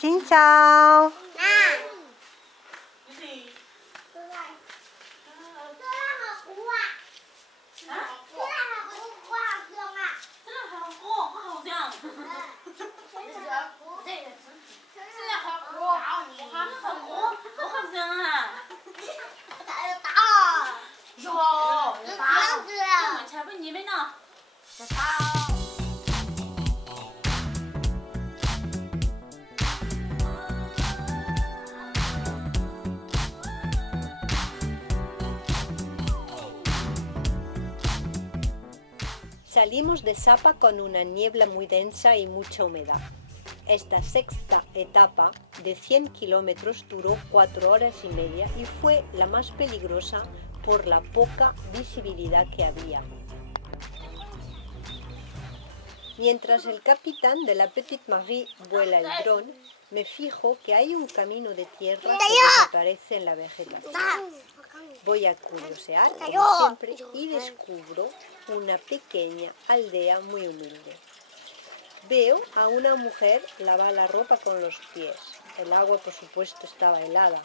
Xin chào. Salimos de Sapa con una niebla muy densa y mucha humedad. Esta sexta etapa de 100 kilómetros duró 4 horas y media y fue la más peligrosa por la poca visibilidad que había. Mientras el capitán de la Petite Marie vuela el dron, me fijo que hay un camino de tierra que desaparece en la vegetación. Voy a curiosear, como siempre, y descubro una pequeña aldea muy humilde. Veo a una mujer lavar la ropa con los pies. El agua, por supuesto, estaba helada.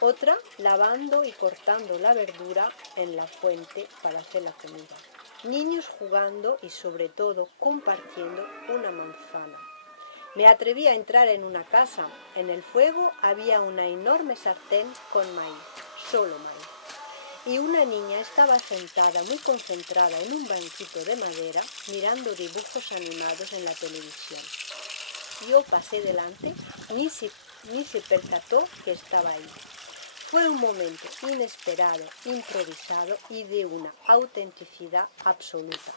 Otra lavando y cortando la verdura en la fuente para hacer la comida. Niños jugando y, sobre todo, compartiendo una manzana. Me atreví a entrar en una casa. En el fuego había una enorme sartén con maíz, solo maíz. Y una niña estaba sentada muy concentrada en un banquito de madera mirando dibujos animados en la televisión. Yo pasé delante, ni se percató que estaba ahí. Fue un momento inesperado, improvisado y de una autenticidad absoluta.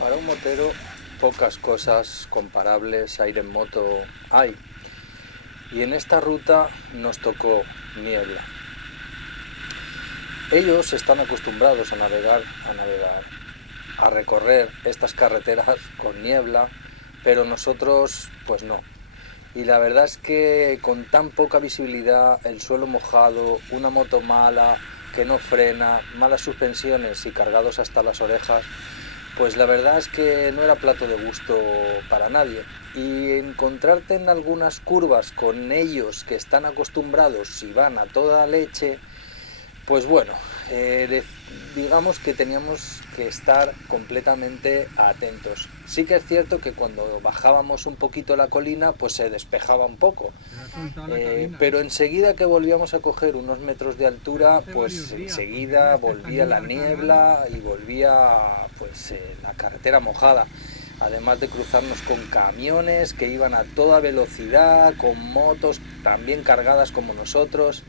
Para un motero, pocas cosas comparables a ir en moto hay. Y en esta ruta nos tocó niebla. Ellos están acostumbrados a navegar, a recorrer estas carreteras con niebla, pero nosotros pues no. Y la verdad es que con tan poca visibilidad, el suelo mojado, una moto mala, que no frena, malas suspensiones y cargados hasta las orejas, pues la verdad es que no era plato de gusto para nadie. Y encontrarte en algunas curvas con ellos que están acostumbrados y van a toda leche, pues bueno, digamos que teníamos que estar completamente atentos. Sí que es cierto que cuando bajábamos un poquito la colina, pues se despejaba un poco. Pero enseguida que volvíamos a coger unos metros de altura, pues enseguida volvía la niebla y volvía pues la carretera mojada. Además de cruzarnos con camiones que iban a toda velocidad, con motos también cargadas como nosotros.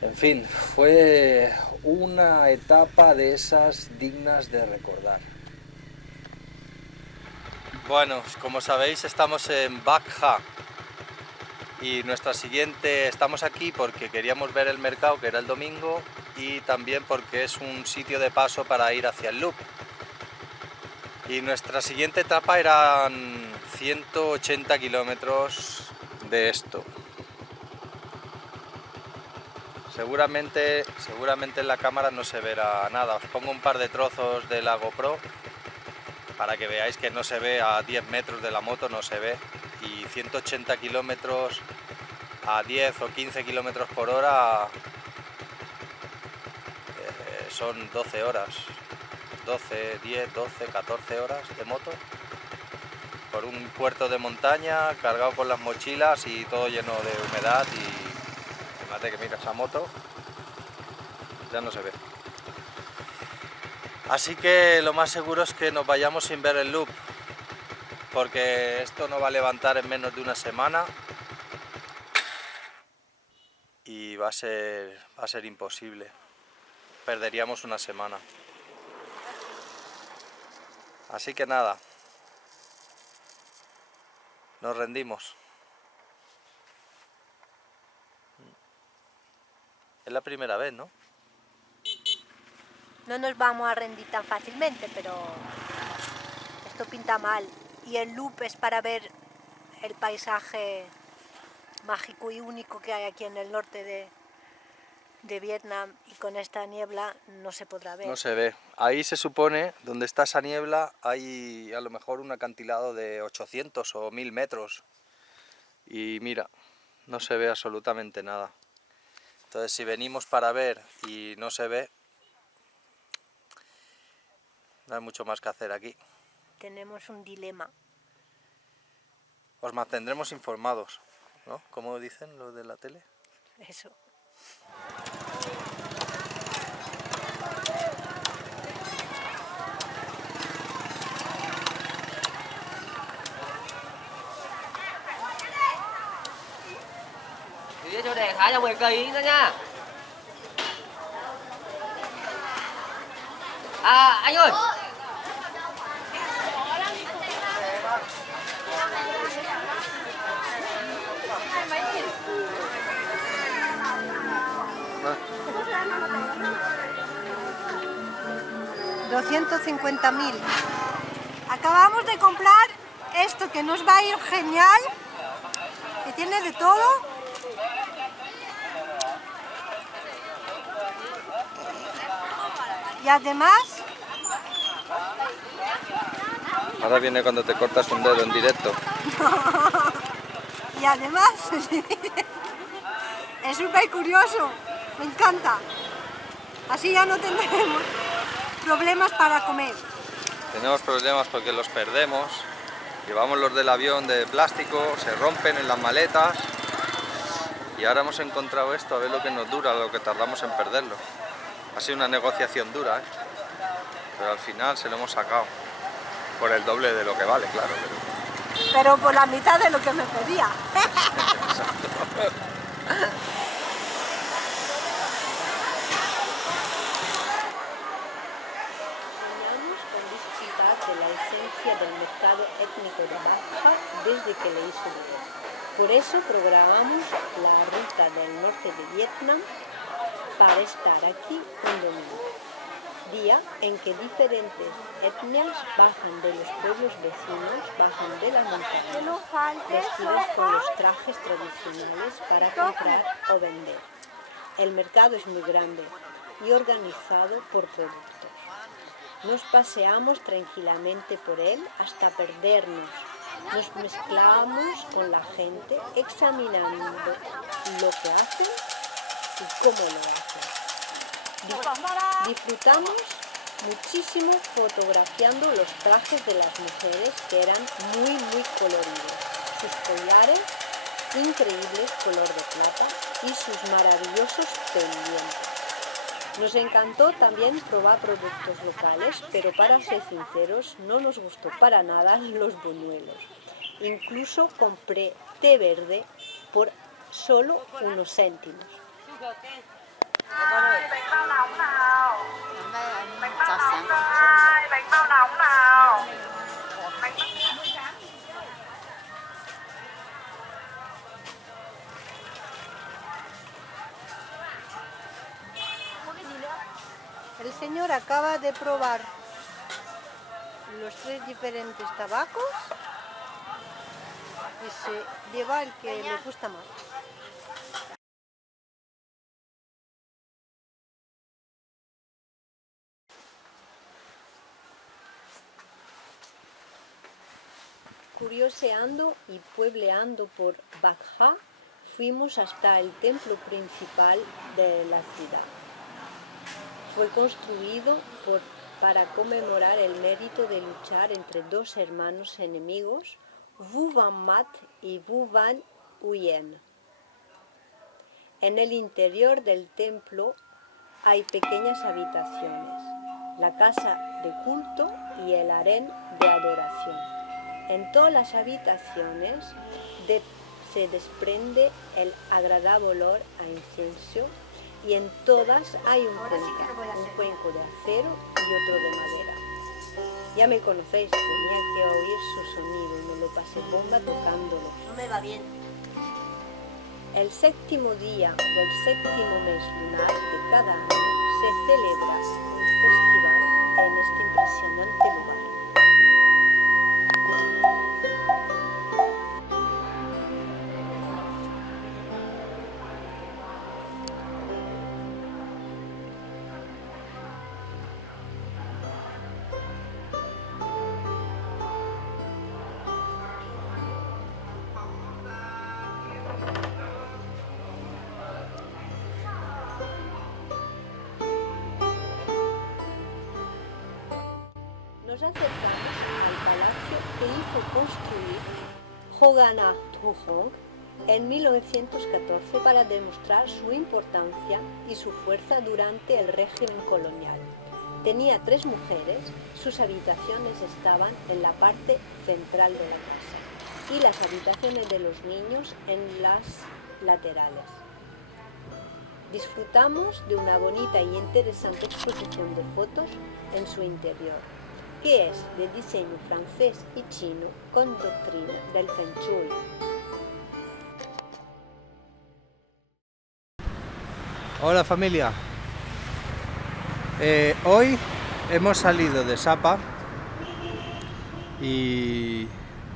En fin, fue una etapa de esas dignas de recordar. Bueno, como sabéis, estamos en Bakha y estamos aquí porque queríamos ver el mercado, que era el domingo, y también porque es un sitio de paso para ir hacia el Loop. Y nuestra siguiente etapa eran 180 kilómetros de esto. Seguramente en la cámara no se verá nada. Os pongo un par de trozos de la GoPro para que veáis que no se ve a 10 metros de la moto, no se ve. Y 180 kilómetros a 10 o 15 kilómetros por hora son 12 horas. 12, 10, 12, 14 horas de moto. Por un puerto de montaña, cargado con las mochilas y todo lleno de humedad y fíjate que mira esa moto, ya no se ve. Así que lo más seguro es que nos vayamos sin ver el loop, porque esto no va a levantar en menos de una semana y va a ser imposible. Perderíamos una semana. Así que nada, nos rendimos. Es la primera vez, ¿no? No nos vamos a rendir tan fácilmente, pero esto pinta mal. Y el loop es para ver el paisaje mágico y único que hay aquí en el norte de Vietnam, y con esta niebla no se podrá ver. No se ve. Ahí se supone, donde está esa niebla, hay a lo mejor un acantilado de 800 o 1000 metros. Y mira, no se ve absolutamente nada. Entonces si venimos para ver y no se ve, no hay mucho más que hacer aquí. Tenemos un dilema. Os mantendremos informados, ¿no? ¿Cómo dicen los de la tele? Eso. Đi chỗ này thả ra ngoài cây đó nha. À anh ơi. $250.000. Acabamos de comprar esto que nos va a ir genial, que tiene de todo. Y además... Ahora viene cuando te cortas un dedo en directo. y además es súper curioso, me encanta. Así ya no tendremos problemas para comer. Tenemos problemas porque los perdemos. Llevamos los del avión de plástico, se rompen en las maletas. Y ahora hemos encontrado esto, a ver lo que nos dura, lo que tardamos en perderlo. Ha sido una negociación dura, ¿eh? Pero al final se lo hemos sacado. Por el doble de lo que vale, claro. Pero por la mitad de lo que me pedía. Exacto. Soñamos con disfrutar de la esencia del mercado étnico de Baja desde que leí su libro. Por eso programamos la ruta del norte de Vietnam para estar aquí un domingo, día en que diferentes etnias bajan de los pueblos vecinos, bajan de la montaña, vestidos con los trajes tradicionales para comprar o vender. El mercado es muy grande y organizado por productos. Nos paseamos tranquilamente por él hasta perdernos. Nos mezclamos con la gente, examinando lo que hacen y cómo lo hacen. Disfrutamos muchísimo fotografiando los trajes de las mujeres, que eran muy coloridos, sus collares, increíbles color de plata, y sus maravillosos pendientes. Nos encantó también probar productos locales, pero para ser sinceros no nos gustó para nada los buñuelos. Incluso compré té verde por solo unos céntimos. El señor acaba de probar los 3 diferentes tabacos Ese lleva el que me gusta más. Curioseando y puebleando por Baghdad, fuimos hasta el templo principal de la ciudad. Fue construido para conmemorar el mérito de luchar entre dos hermanos enemigos, Wu Van Mat y Wu Van Huyen. En el interior del templo hay pequeñas habitaciones, la casa de culto y el harén de adoración. En todas las habitaciones se desprende el agradable olor a incienso y en todas hay un cuenco de acero y otro de madera. Ya me conocéis, tenía que oír su sonido y me lo pasé bomba tocándolo. No me va bien. El séptimo día del séptimo mes lunar de cada año se celebra un festival en este impresionante lugar. Nos acercamos al palacio que hizo construir Hoganah Thuong en 1914 para demostrar su importancia y su fuerza durante el régimen colonial. Tenía 3 mujeres, sus habitaciones estaban en la parte central de la casa y las habitaciones de los niños en las laterales. Disfrutamos de una bonita y interesante exposición de fotos en su interior, que es de diseño francés y chino con doctrina del Feng Shui. Hola familia, hoy hemos salido de Sapa y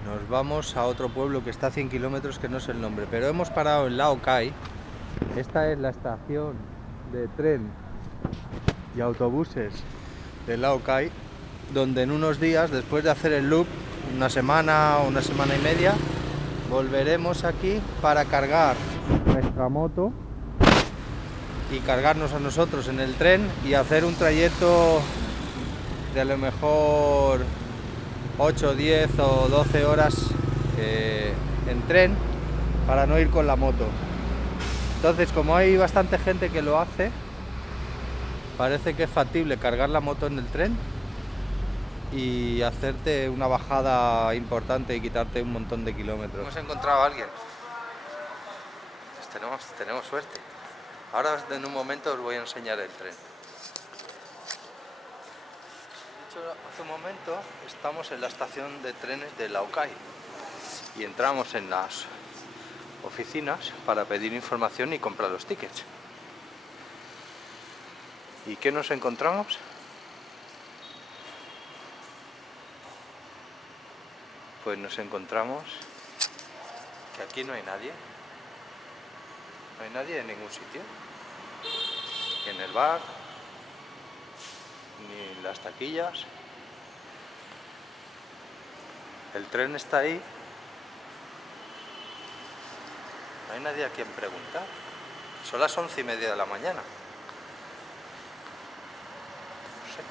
nos vamos a otro pueblo que está a 100 kilómetros, que no sé el nombre, pero hemos parado en Lao Cai. Esta es la estación de tren y autobuses de Lao Cai, donde en unos días, después de hacer el loop, una semana o una semana y media, volveremos aquí para cargar nuestra moto y cargarnos a nosotros en el tren y hacer un trayecto de a lo mejor 8, 10 o 12 horas en tren para no ir con la moto. Entonces, como hay bastante gente que lo hace, parece que es factible cargar la moto en el tren y hacerte una bajada importante y quitarte un montón de kilómetros. Hemos encontrado a alguien. Pues tenemos suerte. Ahora en un momento os voy a enseñar el tren. De hecho, hace un momento estamos en la estación de trenes de Lao Cai y entramos en las oficinas para pedir información y comprar los tickets. ¿Y qué nos encontramos? Pues nos encontramos que aquí no hay nadie. No hay nadie en ningún sitio. Ni en el bar, ni en las taquillas. El tren está ahí. No hay nadie a quien preguntar. Son las 11:30 de la mañana. No sé.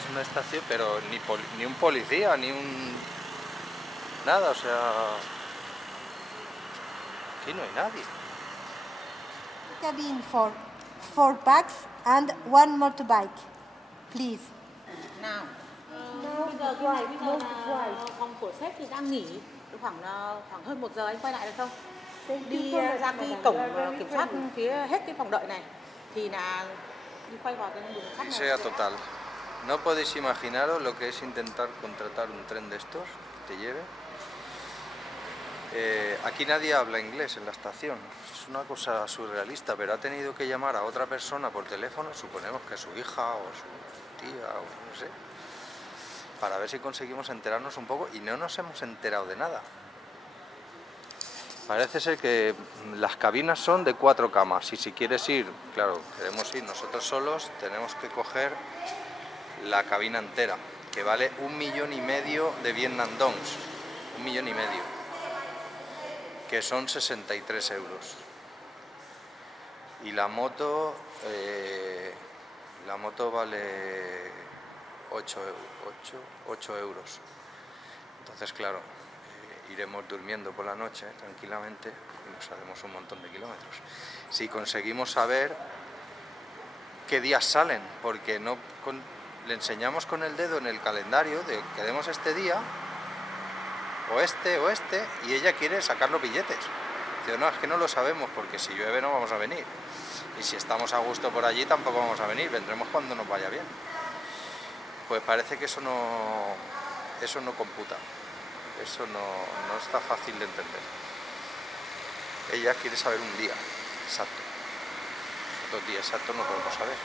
Es una estación, pero ni un policía, ni un... nada, o sea... aquí no hay nadie. Cabin for 4 packs and 1 motorbike, please. Nào, bây giờ cái này phòng của sếp thì đang nghỉ khoảng hơn 1 giờ, anh quay lại được không? Đi ra cái cổng kiểm soát phía hết cái phòng đợi này thì là đi quay vào cái đường sắt này. Sea total. No podéis imaginaros lo que es intentar contratar un tren de estos que te lleve. Aquí nadie habla inglés en la estación, es una cosa surrealista, pero ha tenido que llamar a otra persona por teléfono, suponemos que su hija o su tía o no sé, para ver si conseguimos enterarnos un poco, y no nos hemos enterado de nada. Parece ser que las cabinas son de 4 camas, y si quieres ir, claro, queremos ir nosotros solos, tenemos que coger la cabina entera, que vale 1,5 millones de Vietnam Dongs, 1,5 millones, que son 63 euros. Y la moto vale 8 euros. Entonces, claro, iremos durmiendo por la noche tranquilamente y nos haremos un montón de kilómetros. Si conseguimos saber qué días salen, porque no le enseñamos con el dedo en el calendario de queremos este día, o este, y ella quiere sacar los billetes. Dice, no, es que no lo sabemos, porque si llueve no vamos a venir. Y si estamos a gusto por allí tampoco vamos a venir, vendremos cuando nos vaya bien. Pues parece que eso no computa, eso no está fácil de entender. Ella quiere saber un día exacto, 2 días exactos no podemos saber.